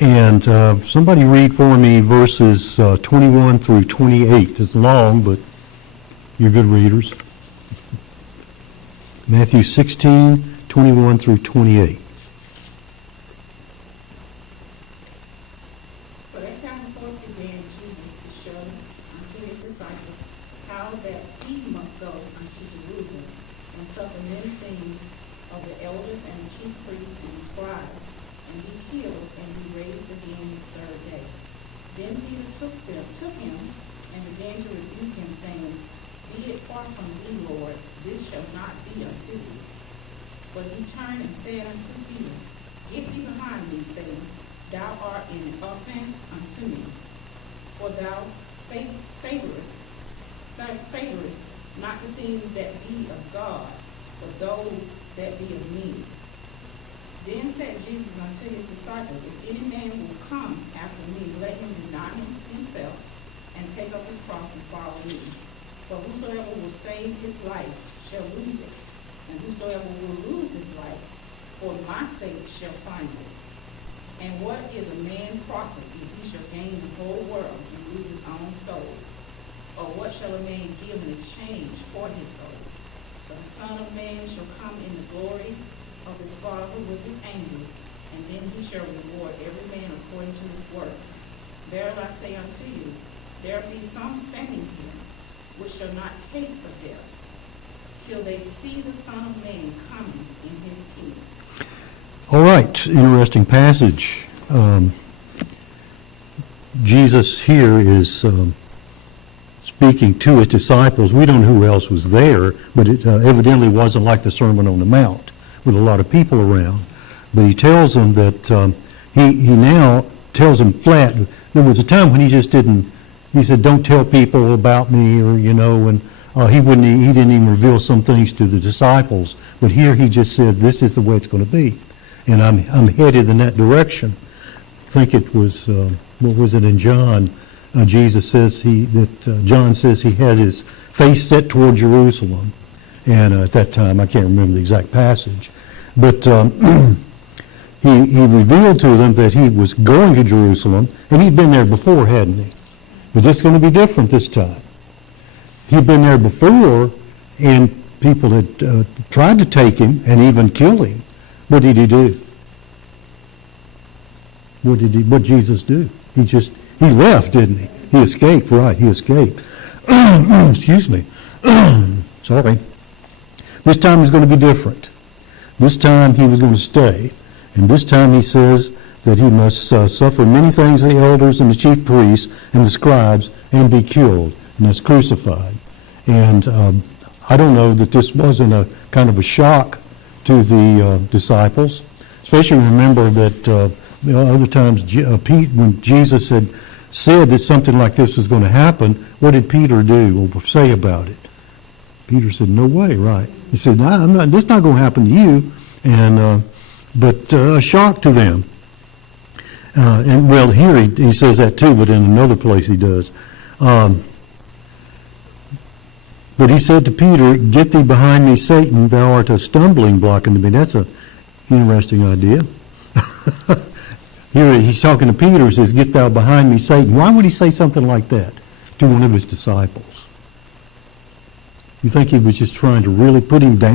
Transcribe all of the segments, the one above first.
And somebody read for me verses 21 through 28. It's long, but you're good readers. Matthew 16, 21 through 28. For that time forth began Jesus to show unto his disciples how that he must go unto Jerusalem and suffer many things of the elders and the chief priests and the scribes, and be killed and be raised again the third day. Then Peter took him and began to rebuke him, saying, Be it far from thee, Lord, this shall not be unto thee. But he turned and said unto Peter, Get thee behind me, Satan, thou art an offense unto me. For thou savorest not the things that be of God, but those that be of men. Then said Jesus unto his disciples, If any man will come after me, let him deny himself, and take up his cross and follow me. For whosoever will save his life shall lose it, and whosoever will lose his life for my sake shall find it. And what is a man profit if he shall gain the whole world and lose his own soul? Or what shall a man give in exchange for his soul? For the Son of Man shall come in the glory of his Father with his angels, and then he shall reward every man according to his works. Verily I say unto you, there be some standing here which shall not taste of death, till they see the Son of Man coming in his kingdom. All right, interesting passage. Jesus here is speaking to his disciples. We don't know who else was there, but it evidently wasn't like the Sermon on the Mount with a lot of people around. But he tells them that he now tells them flat. There was a time when he just didn't. He said, "Don't tell people about me," or and he didn't even reveal some things to the disciples. But here he just said, "This is the way it's going to be, and I'm headed in that direction." I think it was what was it in John? Jesus says John says he had his face set toward Jerusalem, and at that time I can't remember the exact passage, but he revealed to them that he was going to Jerusalem, and he'd been there before, hadn't he? But it's going to be different this time. He'd been there before, and people had tried to take him and even kill him. What did he do? What did Jesus do? He left, didn't he? He escaped, right, he escaped. Excuse me. Sorry. This time is going to be different. This time he was going to stay. And this time he says that he must suffer many things of the elders and the chief priests and the scribes and be killed, and that's crucified. And I don't know that this wasn't a kind of a shock to the disciples, especially remember that other times when Jesus had said that something like this was going to happen, what did Peter do or say about it? Peter said, "No way," right? He said, "No, this is not going to happen to you," and but a shock to them. And well, here he says that too, but in another place he does. But he said to Peter, "Get thee behind me, Satan, thou art a stumbling block unto me." That's an interesting idea. Here he's talking to Peter, he says, "Get thou behind me, Satan." Why would he say something like that to one of his disciples? You think he was just trying to really put him down?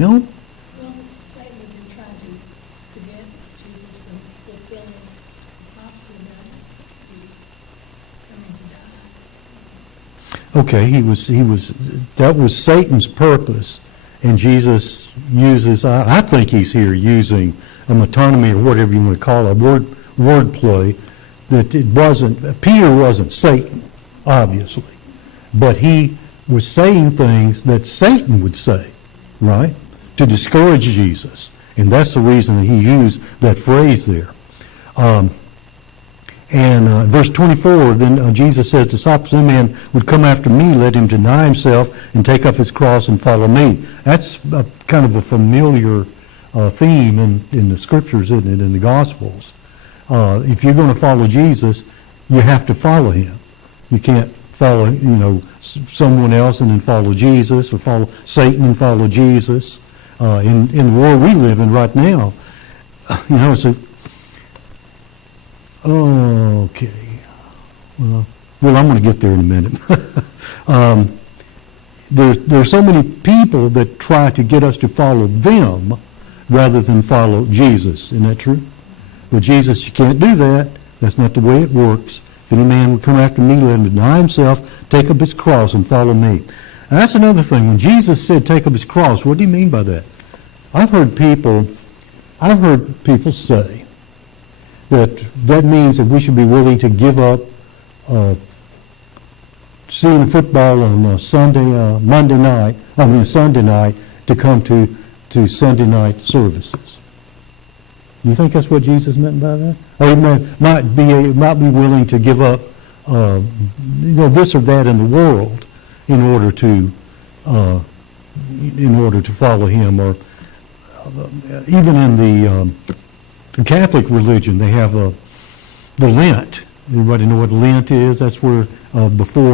Well, Satan had been trying to prevent Jesus from fulfilling the prophecy that he was coming to die. Okay, that was Satan's purpose, and Jesus uses, I think he's here using a metonymy or whatever you want to call it, wordplay, that Peter wasn't Satan, obviously, but he was saying things that Satan would say, right, to discourage Jesus, and that's the reason that he used that phrase there. Verse 24, then Jesus says, "Disciples, any man would come after me, let him deny himself and take up his cross and follow me." That's kind of a familiar theme in the scriptures, isn't it, in the Gospels. If you're going to follow Jesus, you have to follow him. You can't follow, someone else and then follow Jesus, or follow Satan and follow Jesus. In the world we live in right now, Okay. Well, I'm going to get there in a minute. There's so many people that try to get us to follow them rather than follow Jesus. Isn't that true? But Jesus, you can't do that. That's not the way it works. If any man would come after me, let him deny himself, take up his cross, and follow me. And that's another thing. When Jesus said take up his cross, what do you mean by that? I've heard people say that means that we should be willing to give up seeing football on Sunday night to come to Sunday night services. Do you think that's what Jesus meant by that? Or he might be willing to give up this or that in the world in order to follow him. Or even in the Catholic religion, they have the Lent. Everybody know what Lent is? That's where before